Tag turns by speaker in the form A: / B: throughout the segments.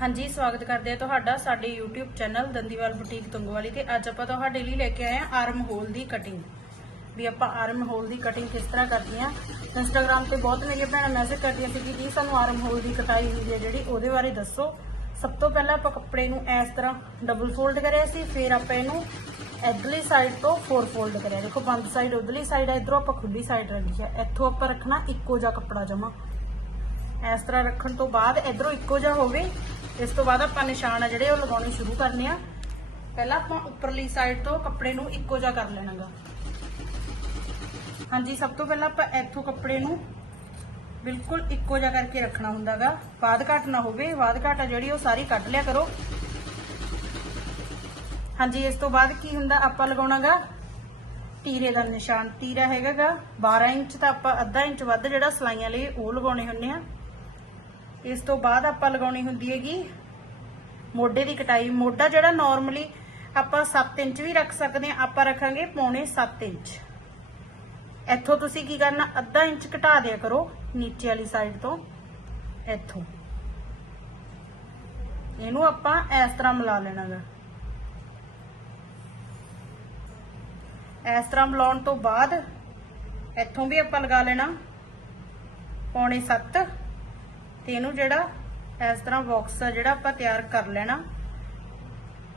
A: ਹਾਂਜੀ, ਸਵਾਗਤ ਕਰਦੇ ਹਾਂ ਤੁਹਾਡਾ ਸਾਡੇ YouTube channel Dandiwal boutique Tungwali ਤੇ ਅੱਜ ਆਪਾਂ ਤੁਹਾਡੇ ਲਈ ਲੈ ਕੇ ਆਏ ਹਾਂ ਆਰਮ ਹੋਲ ਦੀ ਕਟਿੰਗ ਵੀ ਆਪਾਂ ਆਰਮ ਹੋਲ ਦੀ ਕਟਿੰਗ ਕਿਸ ਤਰ੍ਹਾਂ ਕਰਦੀ ਹਾਂ। Instagram ਤੇ ਬਹੁਤ ਮੇਰੀਆਂ ਭੈਣਾਂ ਮੈਸੇਜ ਕਰਦੀਆਂ ਸੀ ਕਿ ਜੀ ਸਾਨੂੰ ਆਰਮ ਹੋਲ ਦੀ ਕਟਾਈ ਹੁੰਦੀ ਹੈ ਜਿਹੜੀ, ਉਹਦੇ ਬਾਰੇ ਦੱਸੋ। ਸਭ ਤੋਂ ਪਹਿਲਾਂ ਆਪਾਂ ਕੱਪੜੇ ਨੂੰ ਇਸ ਤਰ੍ਹਾਂ ਡਬਲ ਫੋਲਡ ਕਰਿਆ ਸੀ, ਫਿਰ ਆਪਾਂ ਇਹਨੂੰ ਇਧਰਲੀ ਸਾਈਡ ਤੋਂ ਫੋਰ ਫੋਲਡ ਕਰਿਆ। ਦੇਖੋ, ਬੰਦ ਸਾਈਡ ਉਧਰਲੀ ਸਾਈਡ ਹੈ ਇਧਰੋਂ ਆਪਾਂ ਖੁੱਲੀ ਸਾਈਡ ਰੱਖੀ ਹੈ ਇੱਥੋਂ ਆਪਾਂ ਰੱਖਣਾ ਇੱਕੋ ਜਿਹਾ ਕੱਪੜਾ ਜਮਾ। ਇਸ ਤਰ੍ਹਾਂ ਰੱਖਣ ਤੋਂ ਬਾਅਦ ਇਧਰੋਂ ਇੱਕੋ ਜਿਹਾ ਹੋਵੇ ਇਸ ਤੋਂ ਬਾਅਦ ਆਪਾਂ ਨਿਸ਼ਾਨ ਆ ਜਿਹੜੇ ਉਹ ਲਗਾਉਣੇ ਸ਼ੁਰੂ ਕਰਨੇ ਆ। ਪਹਿਲਾਂ ਆਪਾਂ ਉੱਪਰਲੀ ਸਾਈਡ ਤੋਂ ਕੱਪੜੇ ਨੂੰ ਇੱਕੋ ਜਿਹਾ ਕਰ ਲੈਣਾਗਾ। ਹਾਂਜੀ, ਸਭ ਤੋਂ ਪਹਿਲਾਂ ਆਪਾਂ ਇੱਥੋਂ ਕੱਪੜੇ ਨੂੰ ਬਿਲਕੁਲ ਇੱਕੋ ਜਿਹਾ ਕਰਕੇ ਰੱਖਣਾ ਹੁੰਦਾਗਾ। ਬਾਦ ਘਾਟ ਨਾ ਹੋਵੇ ਬਾਦ ਘਾਟ ਆ ਜਿਹੜੀ ਉਹ ਸਾਰੀ ਕੱਢ ਲਿਆ ਕਰੋ। ਹਾਂਜੀ, ਇਸ ਤੋਂ ਬਾਅਦ ਕੀ ਹੁੰਦਾ ਆਪਾਂ ਲਗਾਉਣਾਗਾ? ਤੀਰੇ ਦਾ ਨਿਸ਼ਾਨ, ਤੀਰਾ ਹੈਗਾਗਾ। 12 ਇੰਚ ਤਾਂ ਆਪਾਂ ਅੱਧਾ ਇੰਚ ਵੱਧ ਜਿਹੜਾ ਸਲਾਈਆਂ ਲਈ ਉਹ ਲਗਾਉਣੇ ਹੁੰਨੇ ਆ। ਇਸ ਤੋਂ ਬਾਅਦ ਆਪਾਂ ਲਗਾਉਣੀ ਹੁੰਦੀ ਹੈਗੀ ਮੋਢੇ ਦੀ ਕਟਾਈ। ਮੋਢਾ ਜਿਹੜਾ ਨਾਰਮਲੀ ਆਪਾਂ 7 ਇੰਚ ਵੀ ਰੱਖ ਸਕਦੇ ਆ ਆਪਾਂ ਰੱਖਾਂਗੇ ਪੌਣੇ 7 ਇੰਚ। ਇੱਥੋਂ ਤੁਸੀਂ ਕੀ ਕਰਨਾ, ਅੱਧਾ ਇੰਚ ਘਟਾ ਦਿਆ ਕਰੋ ਨੀਚੇ ਵਾਲੀ ਸਾਈਡ ਤੋਂ, ਇੱਥੋਂ। ਇਹਨੂੰ ਆਪਾਂ ਇਸ ਤਰ੍ਹਾਂ ਮਿਲਾ ਲੈਣਾਗਾ। ਇਸ ਤਰ੍ਹਾਂ ਮਿਲਾਉਣ ਤੋਂ ਬਾਅਦ ਇੱਥੋਂ ਵੀ ਆਪਾਂ ਲਗਾ ਲੈਣਾ, ਪੌਣੇ 7 ਤੇ ਇਹਨੂੰ ਜਿਹੜਾ ਇਸ ਤਰ੍ਹਾਂ ਬਾਕਸ ਆ ਜਿਹੜਾ ਆਪਾਂ ਤਿਆਰ ਕਰ ਲੈਣਾ,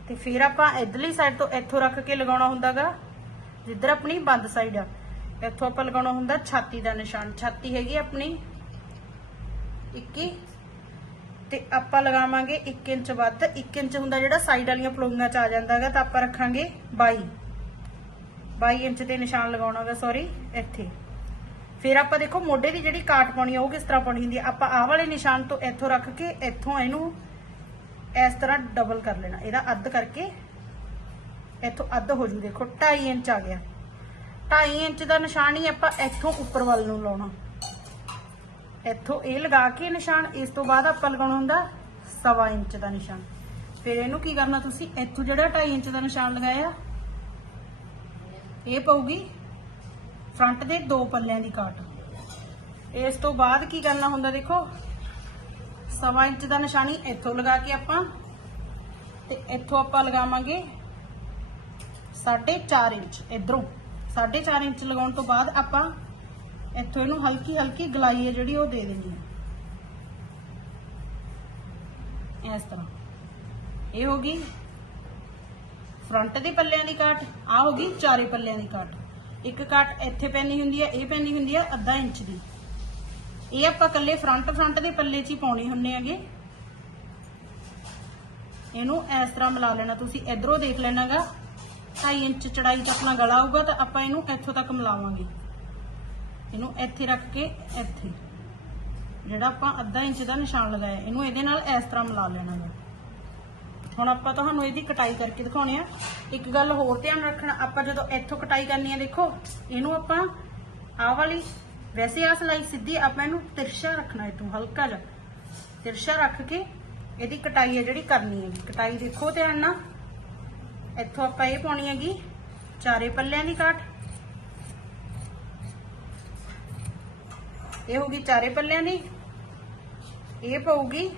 A: ਤੇ ਫਿਰ ਆਪਾਂ ਇਧਰਲੀ ਸਾਈਡ ਤੋਂ ਇੱਥੋਂ ਰੱਖ ਕੇ ਲਗਾਉਣਾ ਹੁੰਦਾਗਾ, ਜਿੱਧਰ ਆਪਣੀ ਬੰਦ ਸਾਈਡ ਆ। ਇੱਥੋਂ ਆਪਾਂ ਲਗਾਉਣਾ ਹੁੰਦਾ ਛਾਤੀ ਦਾ ਨਿਸ਼ਾਨ, ਛਾਤੀ ਹੈਗੀ ਆਪਣੀ 21 ਤੇ ਆਪਾਂ ਲਗਾਵਾਂਗੇ 1 ਇੰਚ ਵੱਧ 1 ਇੰਚ ਹੁੰਦਾ ਜਿਹੜਾ ਸਾਈਡ ਵਾਲੀਆਂ ਪਲੋਈਆਂ ਚ ਆ ਜਾਂਦਾਗਾ, ਤਾਂ ਆਪਾਂ ਰੱਖਾਂਗੇ 22 22 ਇੰਚ ਤੇ ਨਿਸ਼ਾਨ ਲਗਾਉਣਾਗਾ ਸੌਰੀ ਇੱਥੇ। ਫਿਰ ਆਪਾਂ ਦੇਖੋ ਮੋਢੇ ਦੀ ਜਿਹੜੀ ਕਾਟ ਪਾਉਣੀ ਆ, ਉਹ ਕਿਸ ਤਰ੍ਹਾਂ ਪਾਉਣੀ ਹੁੰਦੀ ਆ? ਆਪਾਂ ਆਹ ਵਾਲੇ ਨਿਸ਼ਾਨ ਤੋਂ ਇੱਥੋਂ ਰੱਖ ਕੇ ਇੱਥੋਂ ਇਹਨੂੰ ਇਸ ਤਰ੍ਹਾਂ ਡਬਲ ਕਰ ਲੈਣਾ। ਇਹਦਾ ਅੱਧ ਕਰਕੇ ਇੱਥੋਂ ਅੱਧ ਹੋ ਜੂ। ਦੇਖੋ 2.5 ਇੰਚ ਆ ਗਿਆ। 2.5 ਇੰਚ ਦਾ ਨਿਸ਼ਾਨ ਹੀ ਆਪਾਂ ਇੱਥੋਂ ਉੱਪਰ ਵੱਲ ਨੂੰ ਲਾਉਣਾ। ਇੱਥੋਂ ਇਹ ਲਗਾ ਕੇ ਨਿਸ਼ਾਨ, ਇਸ ਤੋਂ ਬਾਅਦ ਆਪਾਂ ਲਗਾਉਣਾ ਹੁੰਦਾ ਸਵਾ ਇੰਚ ਦਾ ਨਿਸ਼ਾਨ। ਫਿਰ ਇਹਨੂੰ ਕੀ ਕਰਨਾ ਤੁਸੀਂ? ਇੱਥੋਂ ਜਿਹੜਾ 2.5 ਇੰਚ ਦਾ ਨਿਸ਼ਾਨ ਲਗਾਇਆ, ਇਹ ਪਊਗੀ ਫਰੰਟ ਦੇ ਦੋ ਪੱਲਿਆਂ ਦੀ ਕਾਟ ਇਸ ਤੋਂ ਬਾਅਦ ਕੀ ਕਰਨਾ ਹੁੰਦਾ ਦੇਖੋ? ਸਵਾ ਇੰਚ ਦਾ ਨਿਸ਼ਾਨੀ ਇੱਥੋਂ ਲਗਾ ਕੇ ਆਪਾਂ ਤੇ ਇੱਥੋਂ ਆਪਾਂ ਲਗਾਵਾਂਗੇ 4.5 ਇੰਚ, ਇਧਰੋਂ। 4.5 ਇੰਚ ਲਗਾਉਣ ਤੋਂ ਬਾਅਦ ਆਪਾਂ ਇੱਥੋਂ ਇਹਨੂੰ ਹਲਕੀ ਹਲਕੀ ਗਲਾਈ ਹੈ ਜਿਹੜੀ ਉਹ ਦੇ ਦੇਣੀ ਹੈ। ਇਸ ਤਰ੍ਹਾਂ। ਇਹ ਹੋ ਗਈ ਫਰੰਟ ਦੇ ਪੱਲਿਆਂ ਦੀ ਕਾਟ ਆ ਹੋ ਗਈ ਚਾਰੇ ਪੱਲਿਆਂ ਦੀ ਕਾਟ ਇੱਕ ਕੱਟ ਇੱਥੇ ਪੈਣੀ ਹੁੰਦੀ ਹੈ ਇਹ ਪੈਣੀ ਹੁੰਦੀ ਹੈ ਅੱਧਾ ਇੰਚ ਦੀ। ਇਹ ਆਪਾਂ ਕੱਲੇ ਫਰੰਟ ਫਰੰਟ ਦੇ ਪੱਲੇ 'ਚ ਹੀ ਪਾਉਣੇ ਹੁੰਨੇ ਹੈਗੇ। ਇਹਨੂੰ ਇਸ ਤਰ੍ਹਾਂ ਮਿਲਾ ਲੈਣਾ, ਤੁਸੀਂ ਇਧਰੋਂ ਦੇਖ ਲੈਣਾਗਾ 2.5 ਇੰਚ ਚੜਾਈ ਤੱਕ ਆਪਣਾ ਗਲਾ ਆਊਗਾ ਤਾਂ ਆਪਾਂ ਇਹਨੂੰ ਇੱਥੋਂ ਤੱਕ ਮਿਲਾਵਾਂਗੇ। ਇਹਨੂੰ ਇੱਥੇ ਰੱਖ ਕੇ ਇੱਥੇ। ਜਿਹੜਾ ਆਪਾਂ ਅੱਧਾ ਇੰਚ ਦਾ ਨਿਸ਼ਾਨ ਲਗਾਇਆ, ਇਹਨੂੰ ਇਹਦੇ ਨਾਲ ਇਸ ਤਰ੍ਹਾਂ ਮਿਲਾ ਲੈਣਾ ਹੈ ਹੁਣ ਆਪਾਂ ਤੁਹਾਨੂੰ ਇਹਦੀ ਕਟਾਈ ਕਰਕੇ ਦਿਖਾਉਣੇ ਆ। ਇੱਕ ਗੱਲ ਹੋਰ ਧਿਆਨ ਰੱਖਣਾ, ਆਪਾਂ ਜਦੋਂ ਇੱਥੋਂ ਕਟਾਈ ਕਰਨੀ ਆ, ਦੇਖੋ, ਇਹਨੂੰ ਆਪਾਂ ਆਹ ਵਾਲੀ, ਵੈਸੇ ਆ ਸਲਾਈ ਸਿੱਧੀ ਆਪਾਂ ਇਹਨੂੰ ਤਿਰਛਾ ਰੱਖਣਾ ਇਤੋਂ ਹਲਕਾ ਜਿਹਾ। ਤਿਰਛਾ ਰੱਖ ਕੇ ਇਹਦੀ ਕਟਾਈ ਹੈ ਜਿਹੜੀ ਕਰਨੀ ਹੈ ਕਟਾਈ ਦੇਖੋ ਧਿਆਨ ਨਾਲ। ਇੱਥੋਂ ਆਪਾਂ ਇਹ ਪਾਉਣੀ ਹੈਗੀ, ਚਾਰੇ ਪੱਲਿਆਂ ਦੀ ਕਾਟ ਇਹ ਹੋਗੀ ਚਾਰੇ ਪੱਲਿਆਂ ਦੀ। ਇਹ ਪਊਗੀ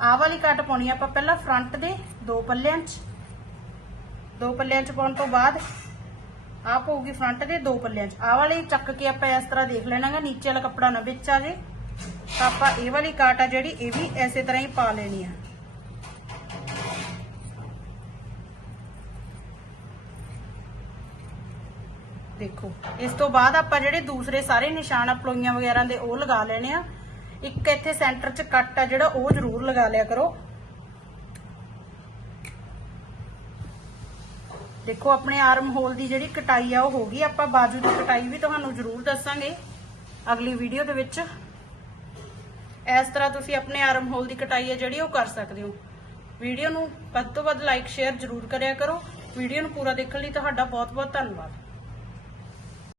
A: ਆਹ ਵਾਲੀ ਕੱਟ ਪਾਉਣੀ ਆ ਆਪਾਂ ਪਹਿਲਾਂ ਫਰੰਟ ਦੇ ਦੋ ਪੱਲਿਆਂ 'ਚ। ਦੋ ਪੱਲਿਆਂ 'ਚ ਪਾਉਣ ਤੋਂ ਬਾਅਦ ਆਹ ਪਊਗੀ ਫਰੰਟ ਦੇ ਦੋ ਪੱਲਿਆਂ 'ਚ। ਆਹ ਵਾਲੀ ਚੱਕ ਕੇ ਆਪਾਂ ਇਸ ਤਰ੍ਹਾਂ ਦੇਖ ਲੈਣਾਗਾ ਨੀਚੇ ਵਾਲਾ ਕੱਪੜਾ ਨਾ ਵਿੱਚ ਆ ਜੇ। ਤਾਂ ਆਪਾਂ ਇਹ ਵਾਲੀ ਕਾਟ ਆ ਜਿਹੜੀ, ਇਹ ਵੀ ਐਸੇ ਤਰ੍ਹਾਂ ਹੀ ਪਾ ਲੈਣੀ ਆ। ਦੇਖੋ, ਇਸ ਤੋਂ ਬਾਅਦ ਆਪਾਂ ਜਿਹੜੇ ਦੂਸਰੇ ਸਾਰੇ ਨਿਸ਼ਾਨ ਆ ਪਲੋਈਆਂ ਵਗੈਰਾ ਦੇ, ਉਹ ਲਗਾ ਲੈਣੇ ਆ। ਇੱਕ ਇੱਥੇ ਸੈਂਟਰ 'ਚ ਕੱਟ ਆ, ਜਿਹੜਾ ਉਹ ਜ਼ਰੂਰ ਲਗਾ ਲਿਆ ਕਰੋ। ਦੇਖੋ, ਆਪਣੇ ਆਰਮ ਹੋਲ ਦੀ ਜਿਹੜੀ ਕਟਾਈ ਆ, ਉਹ ਹੋ ਗਈ। ਆਪਾਂ ਬਾਜੂ ਦੀ ਕਟਾਈ ਵੀ ਤੁਹਾਨੂੰ ਜ਼ਰੂਰ ਦੱਸਾਂਗੇ ਅਗਲੀ ਵੀਡੀਓ ਦੇ ਵਿੱਚ। ਇਸ ਤਰ੍ਹਾਂ ਤੁਸੀਂ ਆਪਣੇ ਆਰਮ ਹੋਲ ਦੀ ਕਟਾਈ ਹੈ ਜਿਹੜੀ ਉਹ ਕਰ ਸਕਦੇ ਹੋ। ਵੀਡੀਓ ਨੂੰ ਵੱਧ ਤੋਂ ਵੱਧ ਲਾਈਕ ਸ਼ੇਅਰ ਜ਼ਰੂਰ ਕਰਿਆ ਕਰੋ। ਵੀਡੀਓ ਨੂੰ ਪੂਰਾ ਦੇਖਣ ਲਈ ਤੁਹਾਡਾ ਬਹੁਤ ਬਹੁਤ ਧੰਨਵਾਦ।